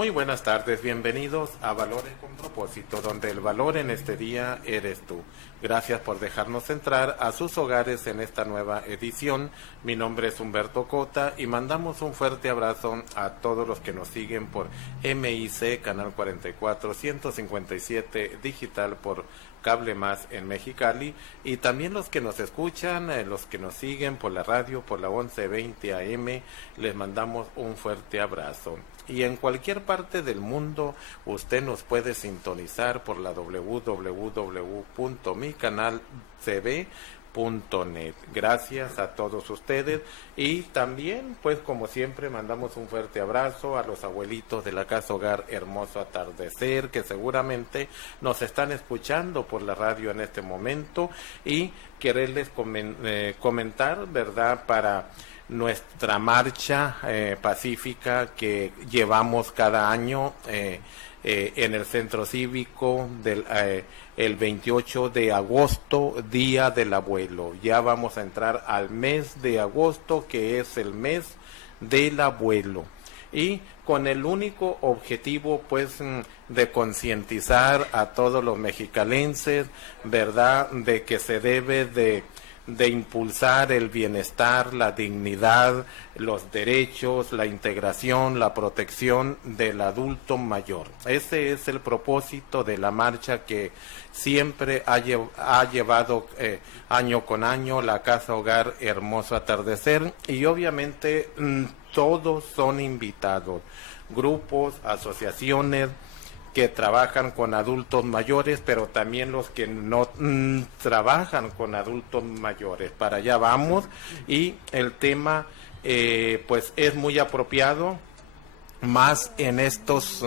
Muy buenas tardes, bienvenidos a Valores con Propósito, donde el valor en este día eres tú. Gracias por dejarnos entrar a sus hogares en esta nueva edición. Mi nombre es Humberto Cota y mandamos un fuerte abrazo a todos los que nos siguen por MIC, Canal 44, 157 Digital por Cable Más en Mexicali, y también los que nos escuchan, los que nos siguen por la radio, por la 1120 AM, les mandamos un fuerte abrazo. Y en cualquier parte del mundo usted nos puede sintonizar por la www.micanalcb.net. Gracias a todos ustedes, y también pues como siempre mandamos un fuerte abrazo a los abuelitos de la Casa Hogar Hermoso Atardecer, que seguramente nos están escuchando por la radio en este momento, y quererles comentar, ¿verdad?, para nuestra marcha pacífica que llevamos cada año en el Centro Cívico el 28 de agosto, Día del Abuelo. Ya vamos a entrar al mes de agosto, que es el mes del abuelo, y con el único objetivo pues de concientizar a todos los mexicalenses, ¿verdad?, de que se debe de impulsar el bienestar, la dignidad, los derechos, la integración, la protección del adulto mayor. Ese es el propósito de la marcha que siempre ha llevado año con año la Casa Hogar Hermoso Atardecer, y obviamente todos son invitados, grupos, asociaciones que trabajan con adultos mayores, pero también los que no trabajan con adultos mayores. Para allá vamos, y el tema pues es muy apropiado, más en estos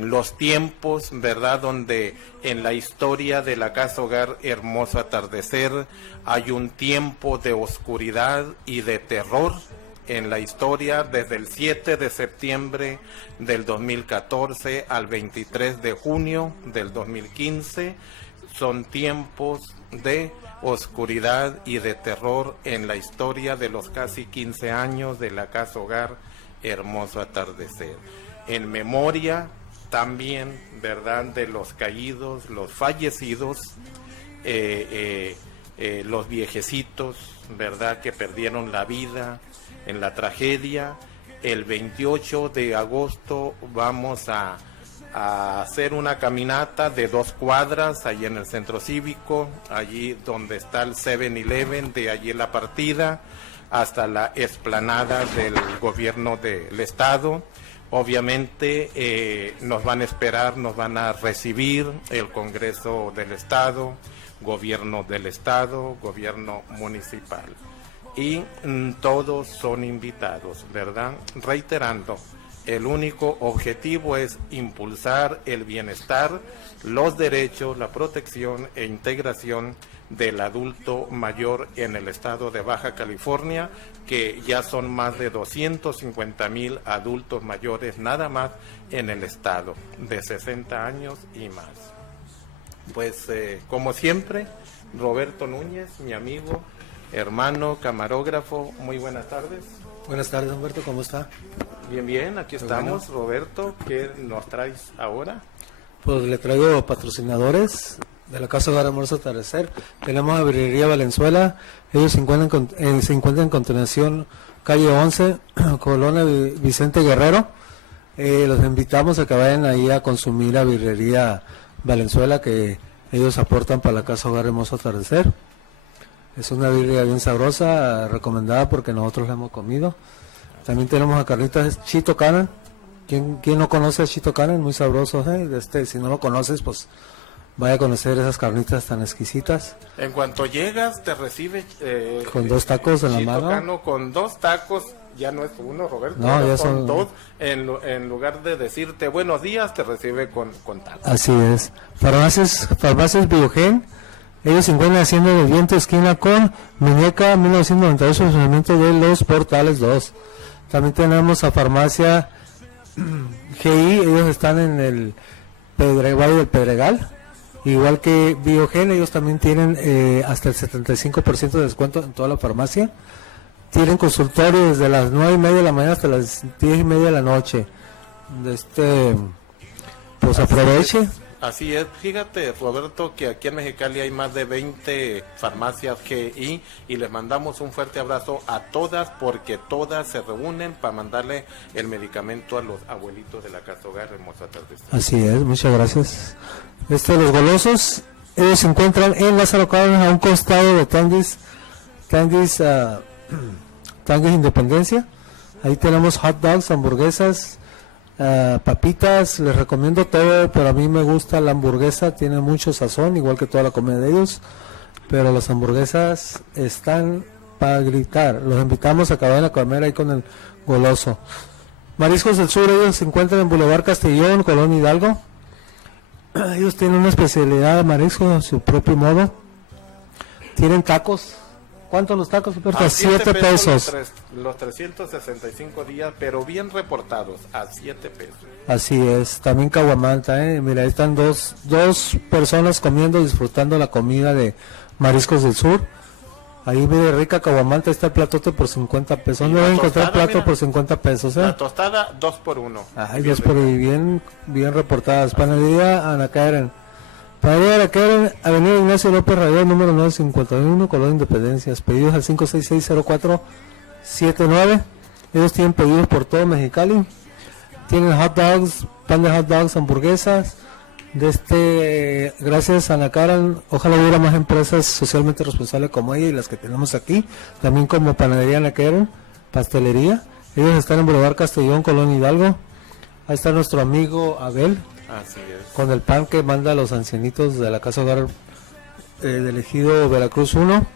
los tiempos, ¿verdad?, donde en la historia de la Casa Hogar Hermoso Atardecer hay un tiempo de oscuridad y de terror en la historia, desde el 7 de septiembre del 2014 al 23 de junio del 2015, son tiempos de oscuridad y de terror en la historia de los casi 15 años de la Casa Hogar Hermoso Atardecer. En memoria también, ¿verdad?, de los caídos, los fallecidos, los viejecitos, ¿verdad?, que perdieron la vida en la tragedia. El 28 de agosto vamos a hacer una caminata de 2 cuadras allí en el Centro Cívico, allí donde está el 7-Eleven, de allí la partida hasta la explanada del gobierno del estado. Obviamente nos van a esperar, nos van a recibir el Congreso del Estado, Gobierno del Estado, Gobierno Municipal, y todos son invitados, ¿verdad? Reiterando, el único objetivo es impulsar el bienestar, los derechos, la protección e integración del adulto mayor en el estado de Baja California, que ya son más de 250,000 adultos mayores nada más en el estado, de 60 años y más. Pues como siempre, Roberto Núñez, mi amigo, hermano, camarógrafo, muy buenas tardes. Buenas tardes, Humberto, ¿cómo está? Bien, bien, aquí estamos. Bueno. Roberto, ¿qué nos traes ahora? Pues le traigo patrocinadores de la Casa Hogar Hermoso Atardecer. Tenemos a Birrería Valenzuela, ellos se encuentran en continuación calle 11, Colonia Vicente Guerrero. Los invitamos a que vayan ahí a consumir a Birrería Valenzuela, que ellos aportan para la Casa Hogar Hermoso Atardecer. Es una birria bien sabrosa, recomendada porque nosotros la hemos comido. También tenemos a carnitas Chito Cannon. ¿Quién no conoce a Chito Cannon? Muy sabroso, si no lo conoces, pues vaya a conocer esas carnitas tan exquisitas. En cuanto llegas, te recibe con 2 tacos en la mano. Chito Cannon con 2 tacos, ya no es uno, Roberto, no, ya son 2. En lugar de decirte buenos días, te recibe con tacos. Así es. Farmacias Biogen. Ellos se encuentran haciendo el Viento esquina con Muñeca 1998, funcionamiento de los Portales 2. También tenemos a Farmacia GI, ellos están en el Valle del Pedregal. Igual que Biogen, ellos también tienen hasta el 75% de descuento en toda la farmacia. Tienen consultorio desde las 9:30 de la mañana hasta las 10:30 de la noche. pues aproveche. Así es, fíjate Roberto que aquí en Mexicali hay más de 20 farmacias GI y les mandamos un fuerte abrazo a todas porque todas se reúnen para mandarle el medicamento a los abuelitos de la Casa Hogar Hermoso Atardecer. Así es, muchas gracias. Los golosos, ellos se encuentran en Lázaro Cárdenas a un costado de Tianguis Independencia. Ahí tenemos hot dogs, hamburguesas, papitas, les recomiendo todo, pero a mí me gusta la hamburguesa, tiene mucho sazón, igual que toda la comida de ellos, pero las hamburguesas están para gritar. Los invitamos a que vayan a comer ahí con el goloso. Mariscos del Sur, ellos se encuentran en Boulevard Castellón, Colón Hidalgo. Ellos tienen una especialidad de mariscos a su propio modo. Tienen tacos. ¿Cuántos los tacos? A 7 pesos. Los 365 días, pero bien reportados, a 7 pesos. Así es, también caguamanta, mira, ahí están dos personas comiendo, disfrutando la comida de Mariscos del Sur. Ahí mire, rica caguamanta, está el platote por 50 pesos. No voy a encontrar plato mira, por 50 pesos, La tostada 2 por 1. Ay, 2 por 1, bien reportadas. Panadería Ana Karen. Panadería Ana Karen, Avenida Ignacio López Rayón, número 951, Colón Independencias. Pedidos al 5660479. Ellos tienen pedidos por todo Mexicali. Tienen hot dogs, pan de hot dogs, hamburguesas. Gracias a Ana Karen, ojalá hubiera más empresas socialmente responsables como ella y las que tenemos aquí, también como Panadería Ana Karen, pastelería. Ellos están en Boulevard Castellón, Colón Hidalgo. Ahí está nuestro amigo Abel. Así es. Con el pan que manda a los ancianitos de la Casa Hogar del Ejido Veracruz 1.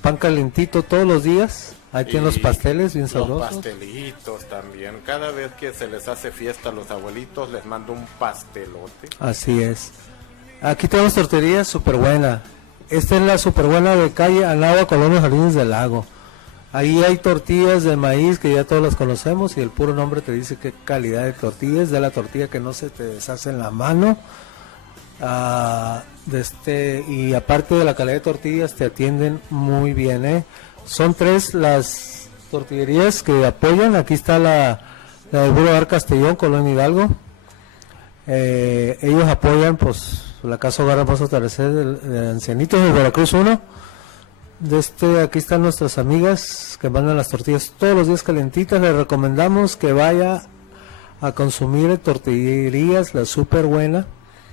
Pan calentito todos los días. Ahí tienen los pasteles bien sabrosos. Los pastelitos también. Cada vez que se les hace fiesta a los abuelitos, les mando un pastelote. Así es. Aquí tenemos tortería súper buena. Esta es la súper buena de calle Anáhuac, Colonia Jardines del Lago. Ahí hay tortillas de maíz que ya todos las conocemos y el puro nombre te dice qué calidad de tortillas, de la tortilla que no se te deshace en la mano. Y aparte de la calidad de tortillas te atienden muy bien, Son 3 las tortillerías que apoyan. Aquí está la del Boulevard Castellón, Colón Hidalgo. Ellos apoyan pues la Casa Hogar Hermoso Atardecer de Ancianitos de Veracruz 1. Aquí están nuestras amigas que mandan las tortillas todos los días calentitas. Les recomendamos que vaya a consumir tortillerías, la súper buena.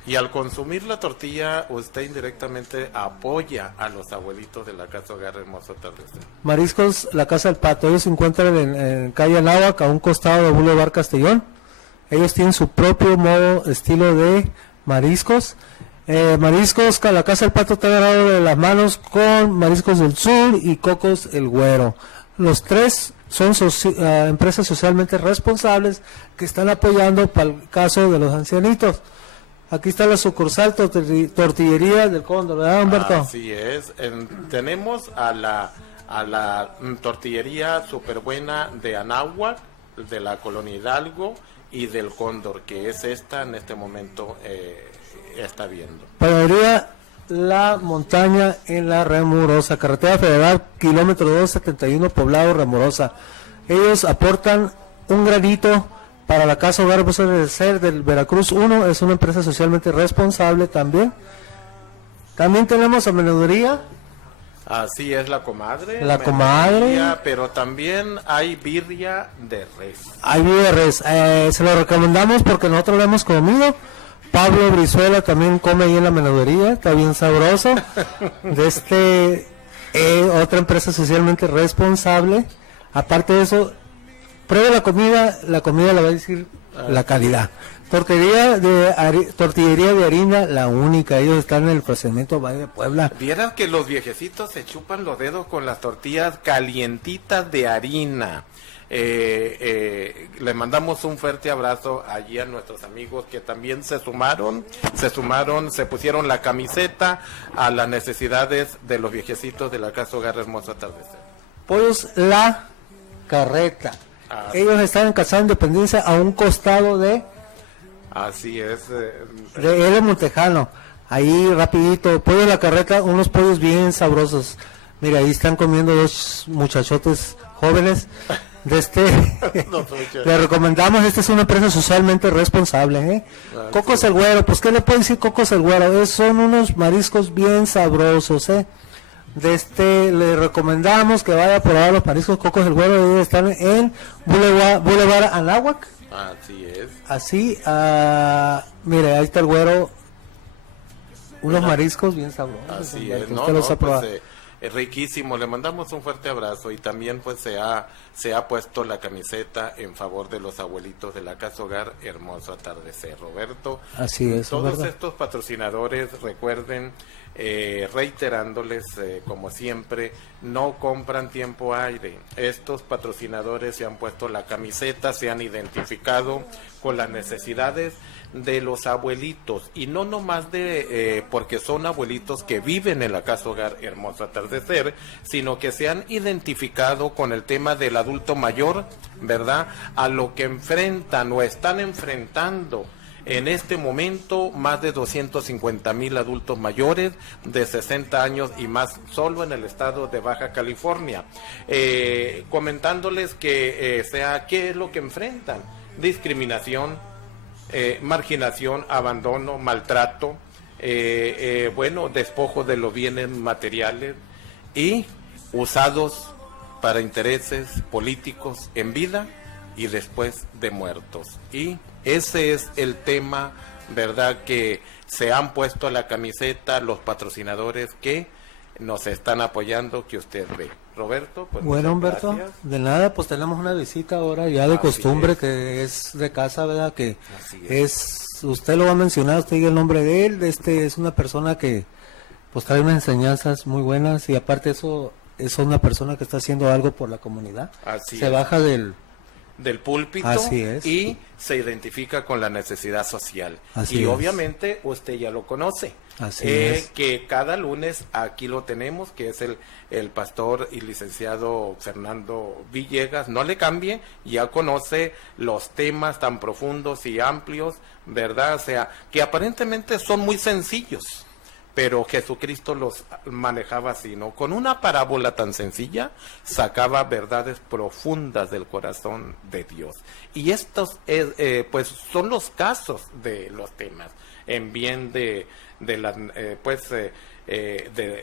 Y al consumir la tortilla, usted indirectamente apoya a los abuelitos de la Casa Hogar Hermoso Atardecer. Mariscos, la Casa del Pato. Ellos se encuentran en calle Anáhuac, a un costado de Boulevard Castellón. Ellos tienen su propio estilo de mariscos. Mariscos, la Casa del Pato está agarrado de las manos con Mariscos del Sur y Cocos el Güero. Los 3 son empresas socialmente responsables que están apoyando para el caso de los ancianitos. Aquí está la sucursal tortillería del Cóndor, ¿verdad, Humberto? Así es. Tenemos a la tortillería súper buena de Anáhuac, de la Colonia Hidalgo y del Cóndor, que es en este momento está viendo. Panadería La Montaña en la Remurosa, carretera federal, kilómetro 271, Poblado Remurosa. Ellos aportan un granito para la Casa Hogar Hermoso Atardecer del Veracruz 1, es una empresa socialmente responsable también. También tenemos a menudería. Así es, la comadre. La comadre. Pero también hay birria de res. Hay birria de res. Se lo recomendamos porque nosotros lo hemos comido. Pablo Brizuela también come ahí en la menudería, está bien sabroso. Otra empresa socialmente responsable. Aparte de eso, pruebe la comida la va a decir la calidad. Tortillería de harina, la única. Ellos están en el fraccionamiento Valle de Puebla. Vieras que los viejecitos se chupan los dedos con las tortillas calientitas de harina. Les mandamos un fuerte abrazo allí a nuestros amigos que también se pusieron la camiseta a las necesidades de los viejecitos de la Casa Hogar Hermoso Atardecer. Pollos La Carreta. Ellos están en Calzada Independencia a un costado de... Así es. De L. Montejano. Ahí rapidito, Pollo La Carreta, unos pollos bien sabrosos. Mira, ahí están comiendo 2 muchachotes jóvenes. No, muchas le recomendamos, esta es una empresa socialmente responsable, ¿eh? Cocos el Güero, pues ¿qué le puedo decir Cocos el Güero? Son unos mariscos bien sabrosos, ¿eh? Le recomendamos que vaya a probar los mariscos Cocos el Güero, están en Boulevard Anáhuac. Así es. Así, mire, ahí está el Güero, unos mariscos bien sabrosos. Así es, es riquísimo, le mandamos un fuerte abrazo y también pues se ha puesto la camiseta en favor de los abuelitos de la Casa Hogar Hermoso Atardecer, Roberto. Así es. Todos estos patrocinadores, recuerden, reiterándoles, como siempre, no compran tiempo aire. Estos patrocinadores se han puesto la camiseta, se han identificado con las necesidades de los abuelitos y no nomás porque son abuelitos que viven en la Casa Hogar Hermoso Atardecer, sino que se han identificado con el tema del adulto mayor, ¿verdad? A lo que enfrentan o están enfrentando en este momento más de 250,000 adultos mayores de 60 años y más solo en el estado de Baja California, comentándoles que qué es lo que enfrentan: discriminación, marginación, abandono, maltrato, despojo de los bienes materiales y usados para intereses políticos en vida y después de muertos. Y ese es el tema, ¿verdad?, que se han puesto a la camiseta los patrocinadores que nos están apoyando, que usted ve. Roberto, pues bueno, Humberto, gracias. De nada, pues tenemos una visita ahora ya de costumbre, que es de casa, ¿verdad? Que usted lo va a mencionar, usted diga el nombre de él, es una persona que pues trae unas enseñanzas muy buenas y aparte eso es una persona que está haciendo algo por la comunidad. Baja del púlpito. Así es. Y se identifica con la necesidad social. Así y es. Obviamente usted ya lo conoce. Así es. Que cada lunes aquí lo tenemos, que es el pastor y licenciado Fernando Villegas. No le cambie, ya conoce los temas tan profundos y amplios, ¿verdad? O sea, que aparentemente son muy sencillos, pero Jesucristo los manejaba así, ¿no? Con una parábola tan sencilla, sacaba verdades profundas del corazón de Dios. Y estos, pues, son los casos de los temas, en bien de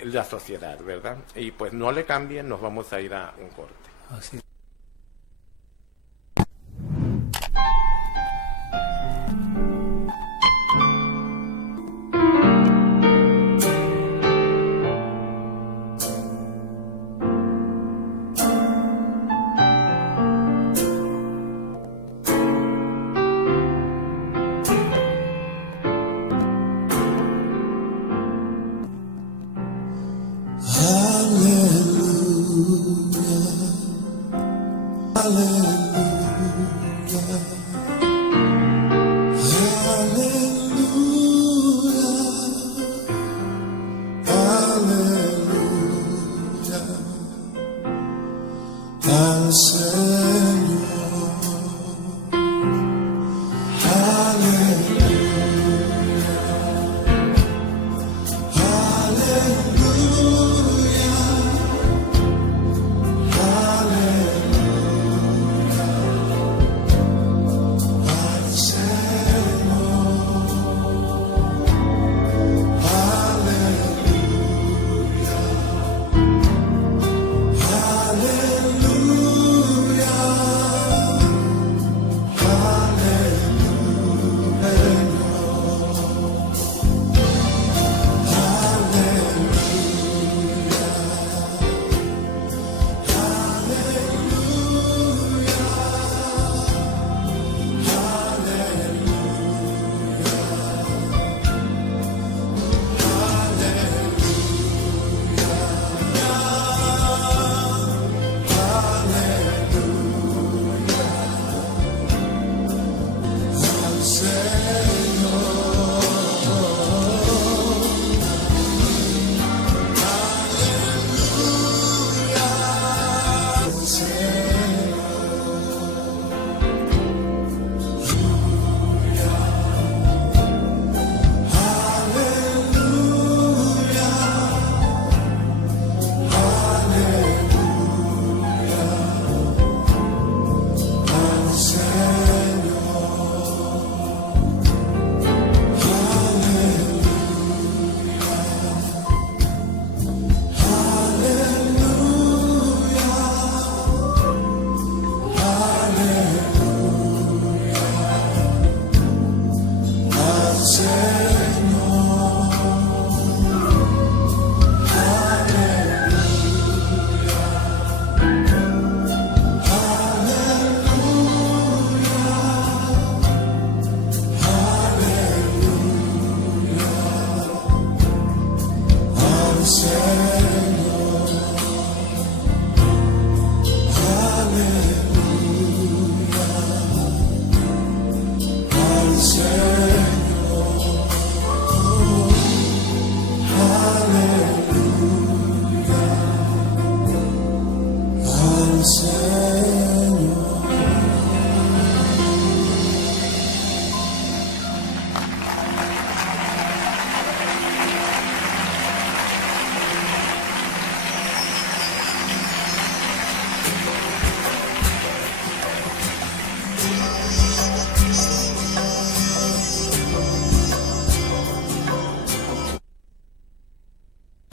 la sociedad, ¿verdad? Y pues no le cambien, nos vamos a ir a un corte. Así.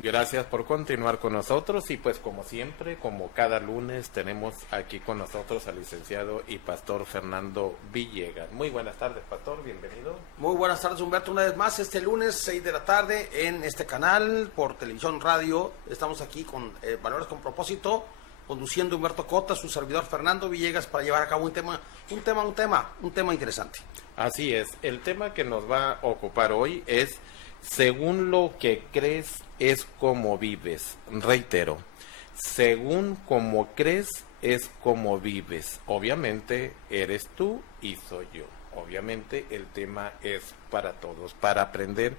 Gracias por continuar con nosotros y pues como siempre, como cada lunes, tenemos aquí con nosotros al licenciado y pastor Fernando Villegas. Muy buenas tardes, pastor, bienvenido. Muy buenas tardes, Humberto, una vez más, este lunes 6 de la tarde en este canal, por televisión, radio. Estamos aquí con Valores con Propósito, conduciendo Humberto Cota, su servidor Fernando Villegas, para llevar a cabo un tema interesante. Así es, el tema que nos va a ocupar hoy es: según lo que crees es como vives. Reitero, según como crees es como vives. Obviamente eres tú y soy yo. Obviamente el tema es para todos, para aprender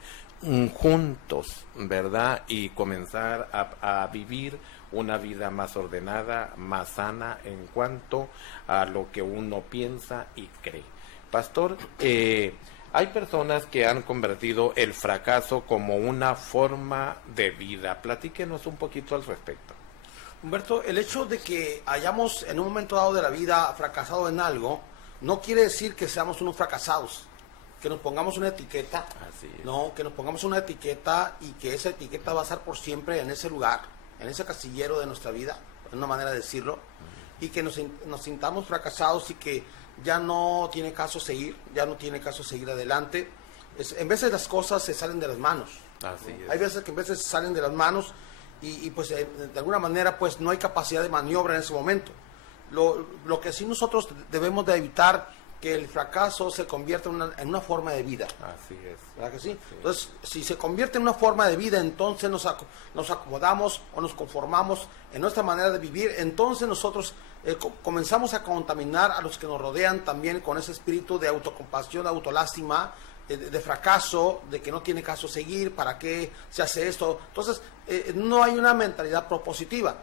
juntos, ¿verdad? Y comenzar a vivir una vida más ordenada, más sana en cuanto a lo que uno piensa y cree. Pastor, hay personas que han convertido el fracaso como una forma de vida. Platíquenos un poquito al respecto. Humberto, el hecho de que hayamos en un momento dado de la vida fracasado en algo, no quiere decir que seamos unos fracasados, que nos pongamos una etiqueta. Así es. No, que nos pongamos una etiqueta y que esa etiqueta va a estar por siempre en ese lugar, en ese casillero de nuestra vida, es una manera de decirlo, y que nos sintamos fracasados y que ya no tiene caso seguir, adelante. En veces las cosas se salen de las manos. Así es. Hay veces que en veces se salen de las manos y pues de alguna manera pues no hay capacidad de maniobra en ese momento. Lo que sí nosotros debemos de evitar que el fracaso se convierta en una forma de vida. Así es. ¿Verdad que sí? Sí. Entonces, si se convierte en una forma de vida, entonces nos acomodamos o nos conformamos en nuestra manera de vivir. Entonces nosotros comenzamos a contaminar a los que nos rodean también con ese espíritu de autocompasión, autolástima, de fracaso, de que no tiene caso seguir, ¿para qué se hace esto? Entonces, no hay una mentalidad propositiva.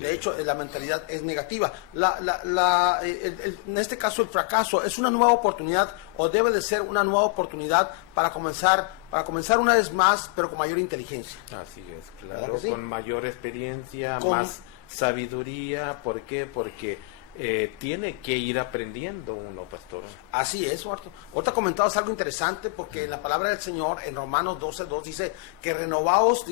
De hecho, la mentalidad es negativa. En este caso, el fracaso es una nueva oportunidad, o debe de ser una nueva oportunidad para comenzar una vez más, pero con mayor inteligencia. Así es, claro, sí, con mayor experiencia, más sabiduría. ¿Por qué? Porque tiene que ir aprendiendo uno, pastor. Así es, ahorita comentabas algo interesante, porque en la palabra del Señor, en Romanos 12:2, dice que renovaos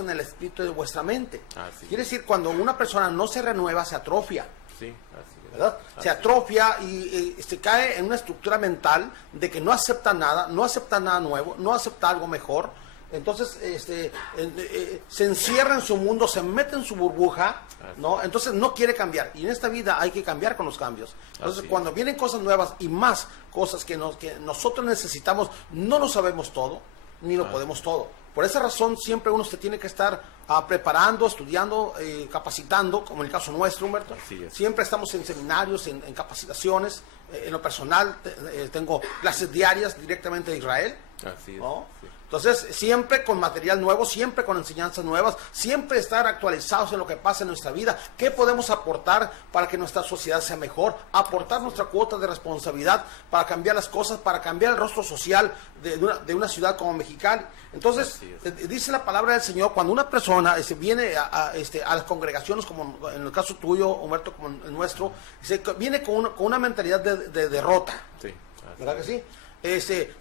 en el espíritu de vuestra mente. Quiere decir, cuando una persona no se renueva, se atrofia. Sí, así es. ¿Verdad? Se atrofia y se cae en una estructura mental de que no acepta nada nuevo, no acepta algo mejor. Entonces se encierra en su mundo, se mete en su burbuja, ¿no? Entonces no quiere cambiar, y en esta vida hay que cambiar con los cambios. Entonces cuando vienen cosas nuevas y más cosas que nosotros necesitamos, no lo sabemos todo, ni lo podemos todo. Por esa razón siempre uno se tiene que estar preparando, estudiando, capacitando, como en el caso nuestro, Humberto. Siempre estamos en seminarios, en capacitaciones. En lo personal tengo clases diarias directamente de Israel. Así es, ¿no? sí. Entonces, siempre con material nuevo, siempre con enseñanzas nuevas, siempre estar actualizados en lo que pasa en nuestra vida. ¿Qué podemos aportar para que nuestra sociedad sea mejor? Aportar nuestra cuota de responsabilidad para cambiar las cosas, para cambiar el rostro social de una ciudad como Mexicali. Entonces, dice la palabra del Señor, cuando una persona viene a las congregaciones, como en el caso tuyo, Humberto, como en el nuestro, viene con una mentalidad de derrota. Sí, ¿verdad que sí?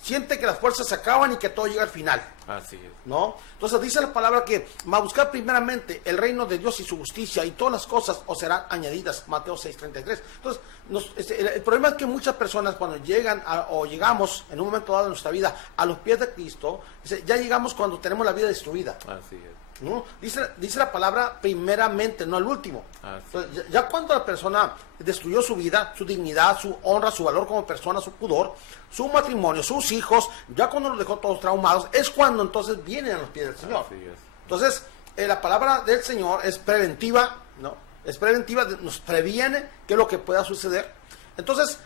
Siente que las fuerzas se acaban y que todo llega al final. Así es. ¿No? Entonces dice la palabra que va a buscar primeramente el reino de Dios y su justicia, y todas las cosas os serán añadidas. Mateo 6:33. Entonces, el problema es que muchas personas, cuando llegamos en un momento dado de nuestra vida a los pies de Cristo, ya llegamos cuando tenemos la vida destruida. Así es. ¿No? Dice la palabra primeramente, no al último. Entonces, ya cuando la persona destruyó su vida, su dignidad, su honra, su valor como persona, su pudor, su matrimonio, sus hijos, ya cuando los dejó todos traumados, es cuando entonces vienen a los pies del Señor. Así es. Entonces, la palabra del Señor es preventiva, ¿no? Es preventiva, nos previene qué es lo que pueda suceder. Entonces,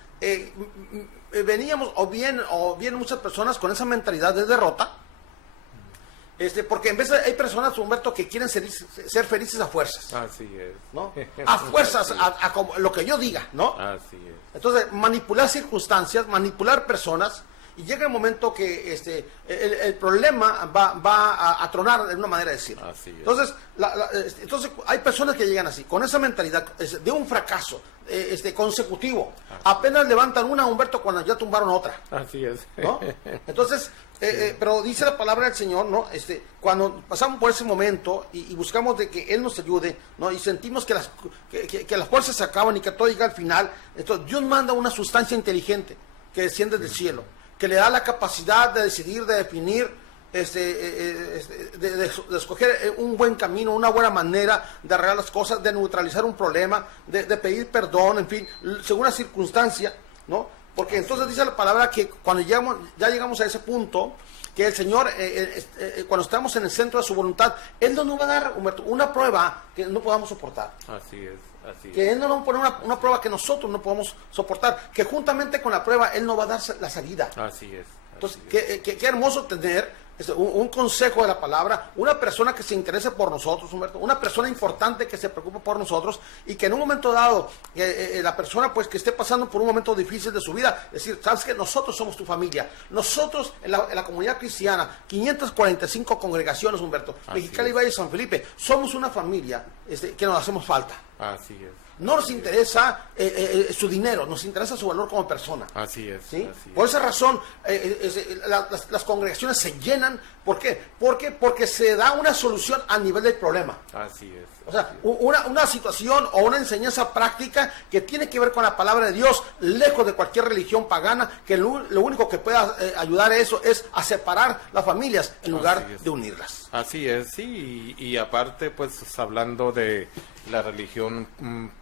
veníamos, o vienen muchas personas con esa mentalidad de derrota, porque en vez de, hay personas, Humberto, que quieren ser felices a fuerzas. Así es. ¿No? A fuerzas, a como, lo que yo diga, ¿no? Así es. Entonces, manipular circunstancias, manipular personas, y llega el momento que el problema va a tronar, de una manera de decir. Así es. Entonces, entonces, hay personas que llegan así, con esa mentalidad de un fracaso consecutivo. Apenas levantan una, Humberto, cuando ya tumbaron otra. Así es. ¿No? Entonces, pero dice la palabra del Señor, ¿no? Cuando pasamos por ese momento y buscamos de que Él nos ayude, ¿no? Y sentimos que las fuerzas se acaban y que todo llega al final, entonces Dios manda una sustancia inteligente que desciende del cielo, que le da la capacidad de decidir, de definir, de escoger un buen camino, una buena manera de arreglar las cosas, de neutralizar un problema, de pedir perdón, en fin, según la circunstancia, ¿no? Porque entonces dice la palabra que cuando ya llegamos a ese punto, que el Señor, cuando estamos en el centro de su voluntad, Él no nos va a dar, Humberto, una prueba que no podamos soportar. Así es. Así Que es. Él no nos va a poner una prueba que nosotros no podamos soportar, que juntamente con la prueba Él nos va a dar la salida. Así es. Entonces, qué hermoso tener un consejo de la palabra, una persona que se interese por nosotros, Humberto, una persona importante que se preocupe por nosotros, y que en un momento dado, la persona pues que esté pasando por un momento difícil de su vida, decir, sabes que nosotros somos tu familia, nosotros en la comunidad cristiana, 545 congregaciones, Humberto, Mexicali, Valle, San Felipe, somos una familia que nos hacemos falta. Así es. No nos interesa su dinero, nos interesa su valor como persona. Así es. ¿Sí? Así Por es. esa razón, las congregaciones se llenan. ¿Por qué? Porque se da una solución a nivel del problema. Así es. O sea, una situación o una enseñanza práctica que tiene que ver con la palabra de Dios, lejos de cualquier religión pagana, que lo único que pueda ayudar a eso es a separar las familias en lugar de unirlas. Así es, sí, y aparte, pues, hablando de la religión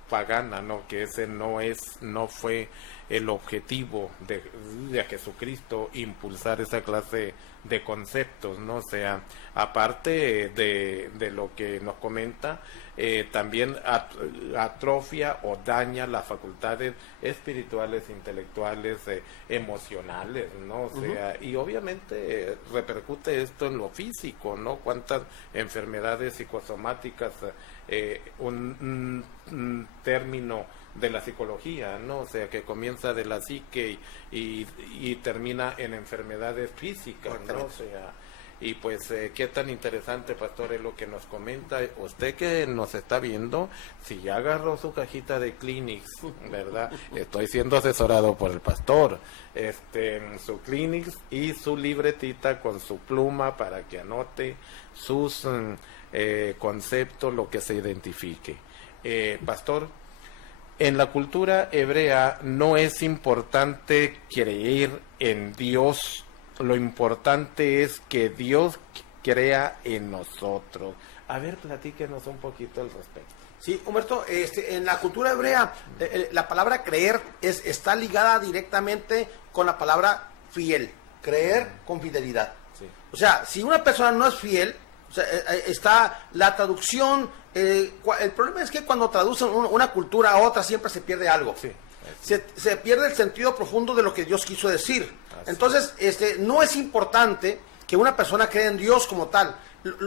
pagana, ¿no? Que ese no fue el objetivo de Jesucristo, impulsar esa clase de conceptos, ¿no? O sea, aparte de lo que nos comenta, también atrofia o daña las facultades espirituales, intelectuales, emocionales, ¿no? O sea, y obviamente repercute esto en lo físico, ¿no? Cuántas enfermedades psicosomáticas, un término de la psicología, ¿no? O sea, que comienza de la psique y termina en enfermedades físicas, ¿no? O sea, y pues qué tan interesante, pastor, es lo que nos comenta. Usted que nos está viendo, si ya agarró su cajita de Kleenex, ¿verdad? Estoy siendo asesorado por el pastor, su Kleenex y su libretita con su pluma para que anote sus conceptos, lo que se identifique. Pastor, en la cultura hebrea no es importante creer en Dios, lo importante es que Dios crea en nosotros. A ver, platíquenos un poquito al respecto. Sí, Humberto, en la cultura hebrea, la palabra creer está ligada directamente con la palabra fiel, creer con fidelidad. Sí. O sea, si una persona no es fiel, o sea, está la traducción. El problema es que cuando traducen una cultura a otra siempre se pierde algo. Sí. Se pierde el sentido profundo de lo que Dios quiso decir. Entonces, no es importante que una persona crea en Dios como tal.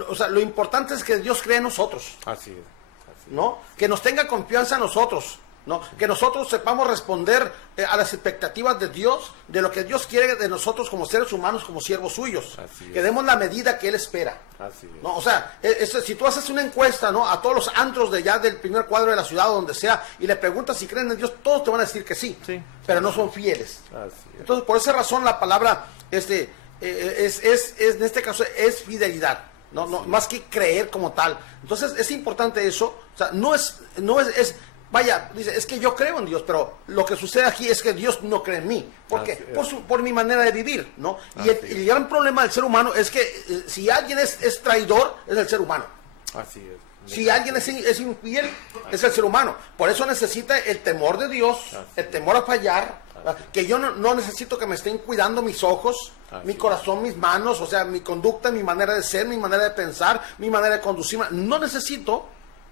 O sea, lo importante es que Dios cree en nosotros. Así es. ¿No? Que nos tenga confianza en nosotros, ¿no? Que nosotros sepamos responder a las expectativas de Dios, de lo que Dios quiere de nosotros como seres humanos, como siervos suyos. Que demos la medida que Él espera. Así es. ¿No? O sea, si tú haces una encuesta, ¿no? A todos los antros de ya del primer cuadro de la ciudad o donde sea, y le preguntas si creen en Dios, todos te van a decir que sí, pero no son fieles. Así es. Entonces, por esa razón la palabra en este caso es fidelidad. No, más que creer como tal. Entonces es importante eso. O sea, no es vaya, dice, es que yo creo en Dios, pero lo que sucede aquí es que Dios no cree en mí. ¿Por qué? Por mi manera de vivir, ¿no? Y el gran problema del ser humano es que si alguien es traidor, es el ser humano. Así es. Si alguien es infiel, es el ser humano. Por eso necesita el temor de Dios, el temor a fallar, que yo no necesito que me estén cuidando mis ojos, mi corazón, mis manos, o sea, mi conducta, mi manera de ser, mi manera de pensar, mi manera de conducirme. No necesito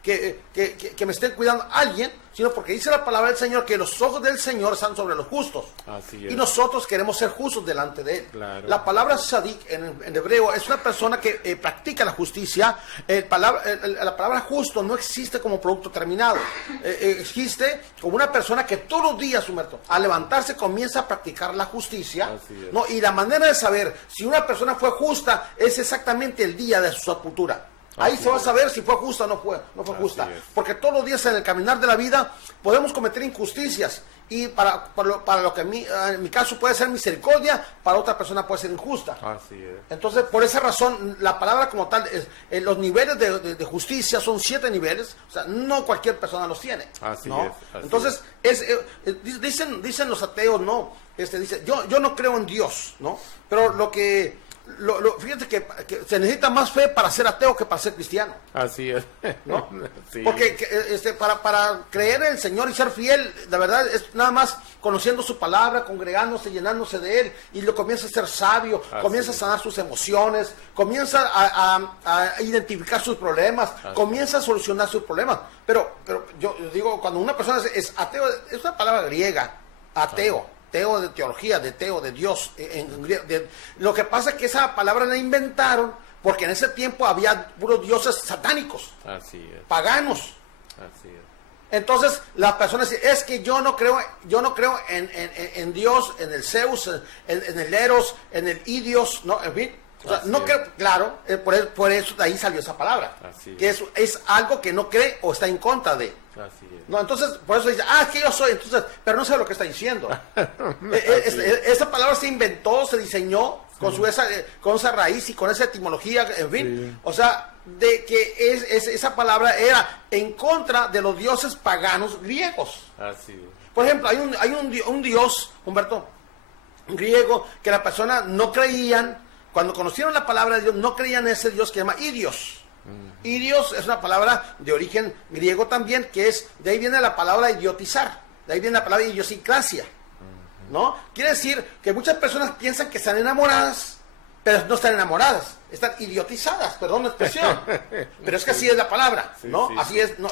que me estén cuidando alguien, sino porque dice la palabra del Señor que los ojos del Señor están sobre los justos. Así es. Y nosotros queremos ser justos delante de Él. Claro. La palabra sadik en hebreo es una persona que practica la justicia. La palabra justo no existe como producto terminado. Existe como una persona que todos los días, Humberto, al levantarse comienza a practicar la justicia. Así es. ¿No? Y la manera de saber si una persona fue justa es exactamente el día de su sepultura. Ahí Así se va a es. saber si fue justa o no fue Así justa. es. Porque todos los días en el caminar de la vida podemos cometer injusticias. Y para lo que en mi caso puede ser misericordia, para otra persona puede ser injusta. Así es. Entonces, por esa razón, la palabra como tal, los niveles de justicia son 7 niveles. O sea, no cualquier persona los tiene. Así ¿no? es, así Entonces, dicen los ateos, no. Dice, yo no creo en Dios, ¿no? Pero fíjate que se necesita más fe para ser ateo que para ser cristiano, Así es. ¿no? Sí. Porque para creer en el Señor y ser fiel, la verdad es nada más conociendo su palabra, congregándose, llenándose de Él, y lo comienza a ser sabio, Así comienza es. a sanar sus emociones, comienza a identificar sus problemas, comienza a solucionar sus problemas. Pero yo digo, cuando una persona es ateo, es una palabra griega, ateo. Teo de teología, de teo, de Dios. Lo que pasa es que esa palabra la inventaron porque en ese tiempo había puros dioses satánicos, Así es. paganos. Así es. Entonces las personas dicen, es que yo no creo en Dios, en el Zeus, en el Eros, en el Idios, ¿no? En fin. O sea, Así no es. creo, claro, por eso de ahí salió esa palabra. Así que es algo que no cree o está en contra de. Así es. No, entonces, por eso dice, es que yo soy, entonces, pero no sé lo que está diciendo. Esa palabra se inventó, se diseñó con esa raíz y con esa etimología, en fin. Sí. O sea, de que esa palabra era en contra de los dioses paganos griegos. Así es. Por ejemplo, hay un dios, Humberto, griego, que las personas no creían, cuando conocieron la palabra de Dios, no creían en ese dios que se llama Idios. Idios es una palabra de origen griego también, de ahí viene la palabra idiotizar, de ahí viene la palabra idiosincrasia, ¿no? Quiere decir que muchas personas piensan que están enamoradas, pero no están enamoradas, están idiotizadas, perdón la expresión, pero es que así es la palabra, Sí, ¿no? sí, Así sí. es, no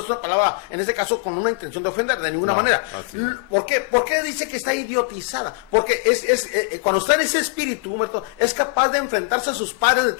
es una palabra, en este caso, con una intención de ofender, de ninguna No, manera. así es. ¿Por qué? ¿Por qué dice que está idiotizada? Porque cuando está en ese espíritu, Humberto, es capaz de enfrentarse a sus padres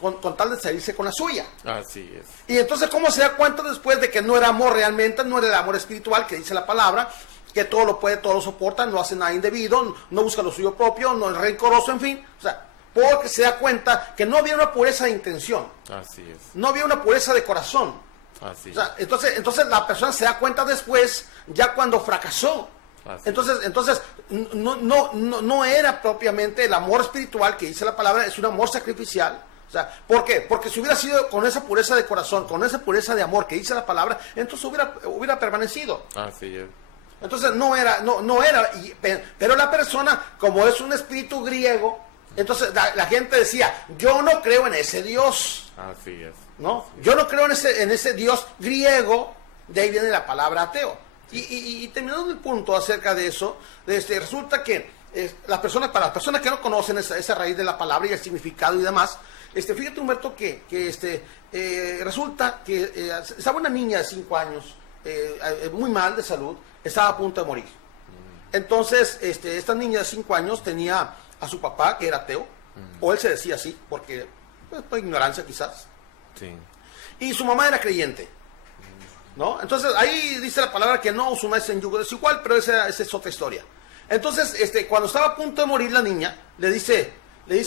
con tal de salirse con la suya. Así es. Y entonces, ¿cómo se da cuenta después de que no era amor realmente, no era el amor espiritual que dice la palabra, que todo lo puede, todo lo soporta, no hace nada indebido, no busca lo suyo propio, no es rencoroso, en fin? O sea, porque se da cuenta que no había una pureza de intención, Así es. no había una pureza de corazón. Así O sea, entonces la persona se da cuenta después, ya cuando fracasó. Así Entonces no era propiamente el amor espiritual que dice la palabra, es un amor sacrificial. O sea, ¿por qué? Porque si hubiera sido con esa pureza de corazón, con esa pureza de amor que dice la palabra, entonces hubiera permanecido. Así es. Entonces no era, pero la persona, como es un espíritu griego, entonces la gente decía, yo no creo en ese Dios, Así es. ¿no? Yo no creo en ese Dios griego, de ahí viene la palabra ateo. Y terminando el punto acerca de eso, resulta que para las personas que no conocen esa raíz de la palabra y el significado y demás, fíjate, Humberto, que resulta que estaba una niña de 5 años, muy mal de salud, estaba a punto de morir. Entonces, esta niña de 5 años tenía a su papá, que era ateo, o él se decía así, porque, pues, por ignorancia quizás, Sí. y su mamá era creyente, ¿no? Entonces, ahí dice la palabra que no usumáis en yugo desigual, pero esa es otra historia. Entonces, cuando estaba a punto de morir la niña, le dice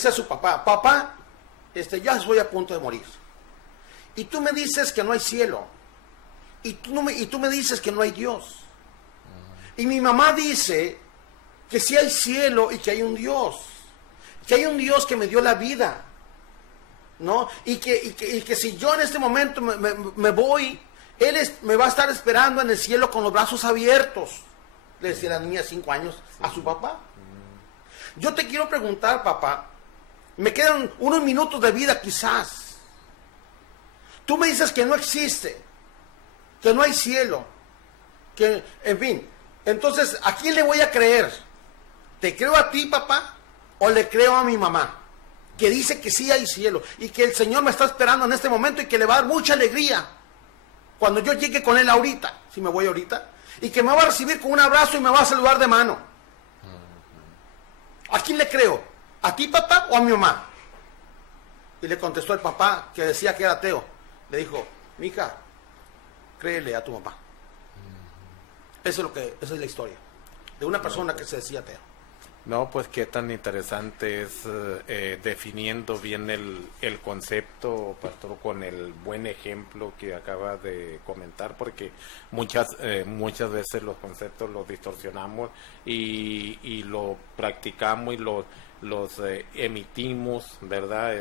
a su papá, ya estoy a punto de morir, y tú me dices que no hay cielo, y tú me dices que no hay Dios, y mi mamá dice que sí hay cielo y que hay un Dios que me dio la vida, ¿no? Y que si yo en este momento me voy, Él me va a estar esperando en el cielo con los brazos abiertos, le decía la niña de 5 años a su papá. Yo te quiero preguntar, papá, me quedan unos minutos de vida quizás. Tú me dices que no existe, que no hay cielo, que, en fin. Entonces, ¿a quién le voy a creer? ¿Te creo a ti, papá? ¿O le creo a mi mamá? Que dice que sí hay cielo y que el Señor me está esperando en este momento y que le va a dar mucha alegría cuando yo llegue con él ahorita, si me voy ahorita, y que me va a recibir con un abrazo y me va a saludar de mano. ¿A quién le creo? ¿A ti, papá, o a mi mamá? Y le contestó el papá, que decía que era ateo. Le dijo, mija, créele a tu mamá. Esa es la historia de una persona que se decía ateo. No, pues qué tan interesante es definiendo bien el concepto, pastor, con el buen ejemplo que acaba de comentar, porque muchas veces los conceptos los distorsionamos y lo practicamos y los emitimos, ¿verdad?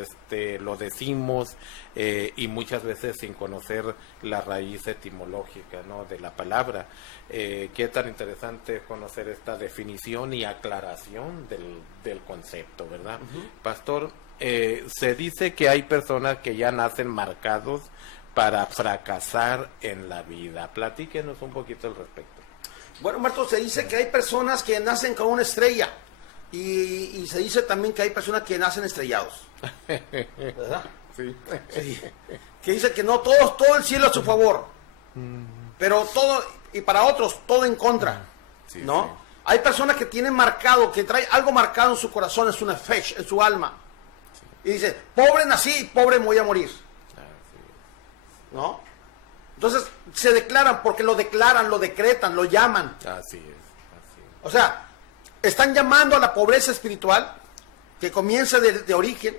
Lo decimos y muchas veces sin conocer la raíz etimológica, ¿no?, de la palabra. Qué tan interesante es conocer esta definición y aclaración del concepto, ¿verdad? Pastor, se dice que hay personas que ya nacen marcados para fracasar en la vida. Platíquenos un poquito al respecto. Bueno, Humberto, se dice que hay personas que nacen con una estrella y se dice también que hay personas que nacen estrellados, ¿verdad? Sí. Sí. Que dice que no todo el cielo a su favor, pero todo, y para otros todo en contra, Sí, ¿no? sí. Hay personas que tienen marcado, que trae algo marcado en su corazón, en su nefesh, en su alma, y dice, pobre nací, pobre me voy a morir, ¿no? Entonces se declaran, porque lo declaran, lo decretan, lo llaman. Así es. O sea, están llamando a la pobreza espiritual, que comienza de origen,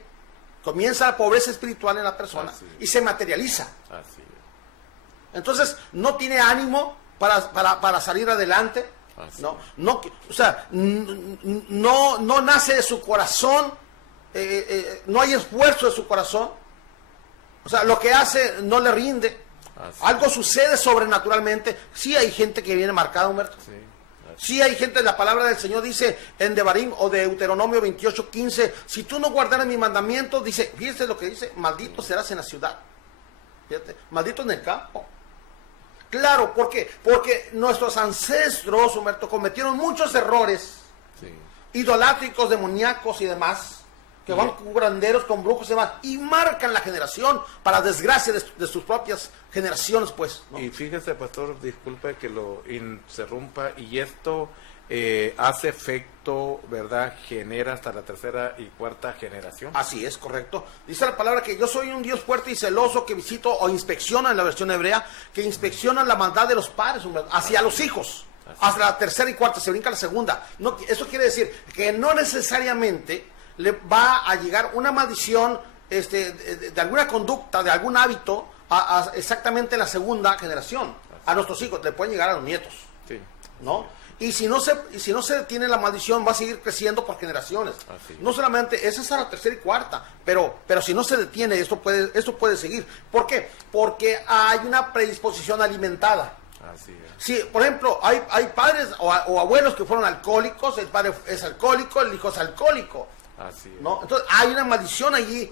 comienza la pobreza espiritual en la persona y se materializa. Así es. Entonces, no tiene ánimo para salir adelante, no, o sea, no nace de su corazón, no hay esfuerzo de su corazón, o sea, lo que hace no le rinde. Algo sucede sobrenaturalmente. Sí hay gente que viene marcada, Humberto. Sí hay gente, la palabra del Señor dice en Devarim o de Deuteronomio 28:15, si tú no guardaras mis mandamientos, dice, fíjese lo que dice, maldito serás en la ciudad. Fíjate, maldito en el campo. Claro, ¿por qué? Porque nuestros ancestros, Humberto, cometieron muchos errores idolátricos, demoníacos y demás, que van con curanderos, con brujos y demás, y marcan la generación para desgracia de sus propias generaciones, pues, ¿no? Y fíjese, pastor, disculpe que lo interrumpa, y esto hace efecto, ¿verdad? Genera hasta la tercera y cuarta generación. Así es, correcto. Dice la palabra que yo soy un Dios fuerte y celoso que visito o inspecciona, en la versión hebrea, que inspecciona la maldad de los padres, Humberto, hacia los hijos. Hasta la tercera y cuarta, se brinca la segunda. No, eso quiere decir que no necesariamente le va a llegar una maldición de alguna conducta, de algún hábito, exactamente en la segunda generación. A nuestros hijos, le pueden llegar a los nietos, ¿no? Y si no se detiene la maldición, va a seguir creciendo por generaciones. No solamente, esa es a la tercera y cuarta, pero si no se detiene, esto puede seguir. ¿Por qué? Porque hay una predisposición alimentada. Así es. Sí, por ejemplo, hay padres o abuelos que fueron alcohólicos, el padre es alcohólico, el hijo es alcohólico. Así es. ¿No? Entonces hay una maldición allí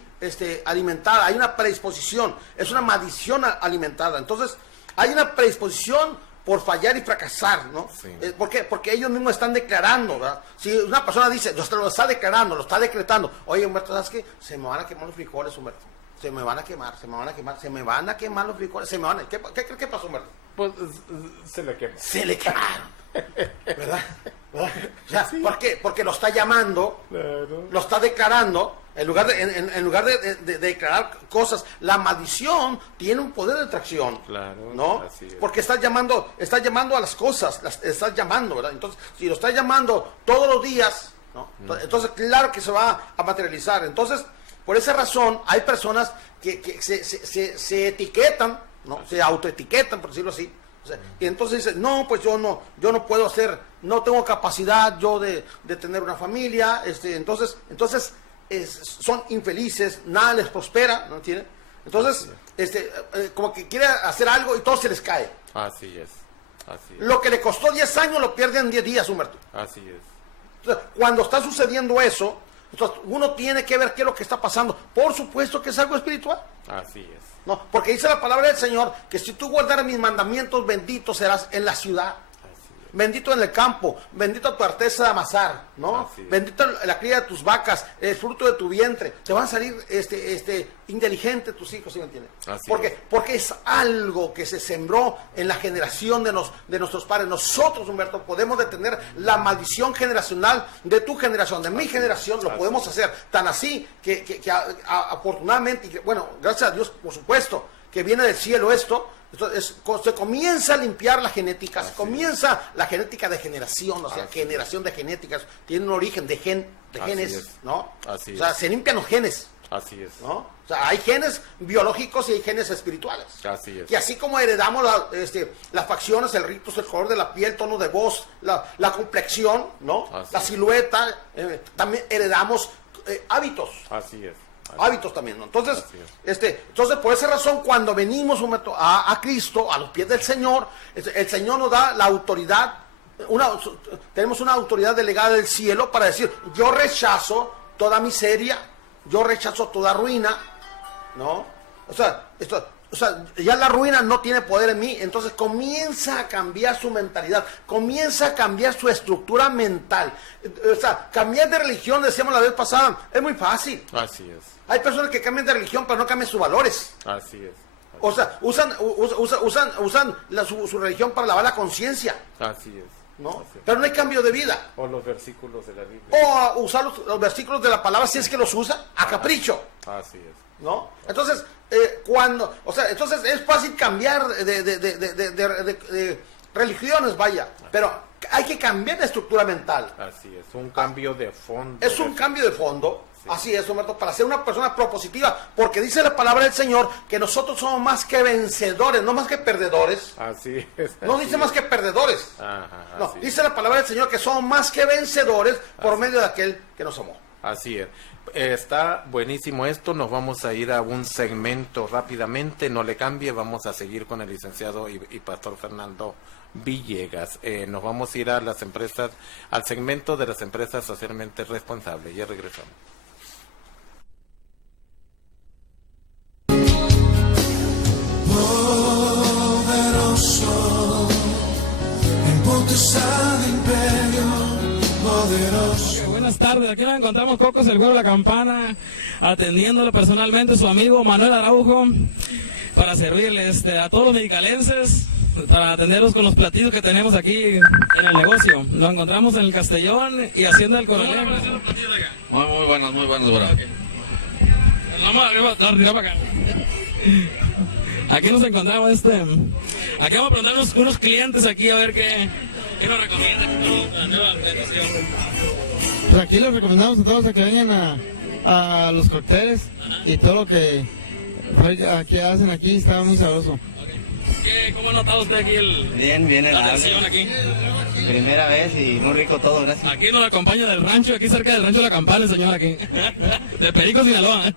alimentada, hay una predisposición, es una maldición alimentada. Entonces hay una predisposición por fallar y fracasar, ¿no? Sí. ¿Por qué? Porque ellos mismos están declarando, ¿verdad? Si una persona dice, lo está declarando, lo está decretando, oye, Humberto, ¿sabes qué? Se me van a quemar los frijoles, Humberto. Se me van a quemar los frijoles, ¿Qué crees que pasó, Humberto? Pues se le quema. Se le quemaron, ¿verdad? O sea, ¿por qué? Porque lo está llamando, lo está declarando, en lugar de declarar cosas. La maldición tiene un poder de atracción, ¿no? Así es. Porque está llamando a las cosas, las estás llamando, ¿verdad? Entonces, si lo está llamando todos los días, ¿no? Entonces, claro que se va a materializar. Entonces, por esa razón, hay personas que se etiquetan, ¿no? Se autoetiquetan, por decirlo así. O sea, y entonces dicen, no, pues yo no puedo hacer, no tengo capacidad yo de tener una familia, entonces son infelices, nada les prospera, ¿no entienden? Entonces, como que quiere hacer algo y todo se les cae. Así es. Lo que le costó 10 años lo pierde en 10 días, Humberto. Así es. Entonces, cuando está sucediendo eso, entonces uno tiene que ver qué es lo que está pasando. Por supuesto que es algo espiritual. Así es. No, porque dice la palabra del Señor que si tú guardaras mis mandamientos, bendito serás en la ciudad. bendito en el campo, bendito tu arteza de amasar, ¿no? Bendito la cría de tus vacas, el fruto de tu vientre. Te van a salir inteligentes tus hijos, ¿sí me entiendes? Porque es algo que se sembró en la generación de nuestros padres. Nosotros, Humberto, podemos detener la maldición generacional de tu generación, de mi generación, lo podemos hacer. Tan así que afortunadamente, y que, bueno, gracias a Dios, por supuesto, que viene del cielo esto. Entonces, se comienza a limpiar la genética, comienza la genética de generación, o sea, generación de genéticas, tiene un origen de genes, ¿no? O sea, se limpian los genes. Así es. ¿No? O sea, hay genes biológicos y hay genes espirituales. Así es. Y así como heredamos las facciones, el rictus, el color de la piel, tono de voz, la complexión, ¿no? La silueta, también heredamos hábitos. Así es. Hábitos también, ¿no? Entonces, entonces por esa razón, cuando venimos a Cristo, a los pies del Señor, el Señor nos da la autoridad, tenemos una autoridad delegada del cielo para decir, yo rechazo toda miseria, yo rechazo toda ruina, ¿no? O sea, ya la ruina no tiene poder en mí, entonces comienza a cambiar su mentalidad, comienza a cambiar su estructura mental. O sea, cambiar de religión, decíamos la vez pasada, es muy fácil. Así es. Hay personas que cambian de religión, pero no cambian sus valores. Así es. O sea, usan su religión para lavar la conciencia. Así es. ¿No? Así es. Pero no hay cambio de vida. O los versículos de la Biblia. O usar los versículos de la palabra, si es que los usa, a capricho. Así es. ¿No? Entonces, entonces es fácil cambiar de religiones, vaya, pero hay que cambiar de estructura mental. Así es, un cambio de fondo. Es un cambio de fondo. Sí. Así es, Humberto, para ser una persona propositiva, porque dice la palabra del Señor que nosotros somos más que vencedores, no más que perdedores. Así es. No dice más que perdedores. Ajá, no, dice la palabra del Señor que somos más que vencedores por medio de aquel que nos amó. Así es. Está buenísimo esto, nos vamos a ir a un segmento rápidamente, no le cambie, vamos a seguir con el licenciado y pastor Fernando Villegas. Nos vamos a ir a las empresas, al segmento de las empresas socialmente responsables. Ya regresamos. Poderoso, en potestad de imperio, poderoso. Buenas tardes, aquí nos encontramos Cocos, el Güero La Campana, atendiéndole personalmente su amigo Manuel Araujo, para servirles a todos los mexicalenses, para atenderlos con los platillos que tenemos aquí en el negocio. Nos encontramos en el Castellón y Hacienda del Coronel. Muy buenos, bro. Okay. Vamos a retirar para acá. Aquí nos encontramos aquí vamos a preguntar unos clientes aquí a ver qué nos recomiendan con la nueva presentación. Pues aquí les recomendamos a todos a que vengan a los cócteles y todo lo que aquí hacen aquí está muy sabroso. Okay. ¿Cómo ha notado usted aquí Bien la atención aquí? Primera vez y muy rico todo, gracias. Aquí nos acompaña del rancho, aquí cerca del rancho La Campana, el señor aquí. De Perico, Sinaloa.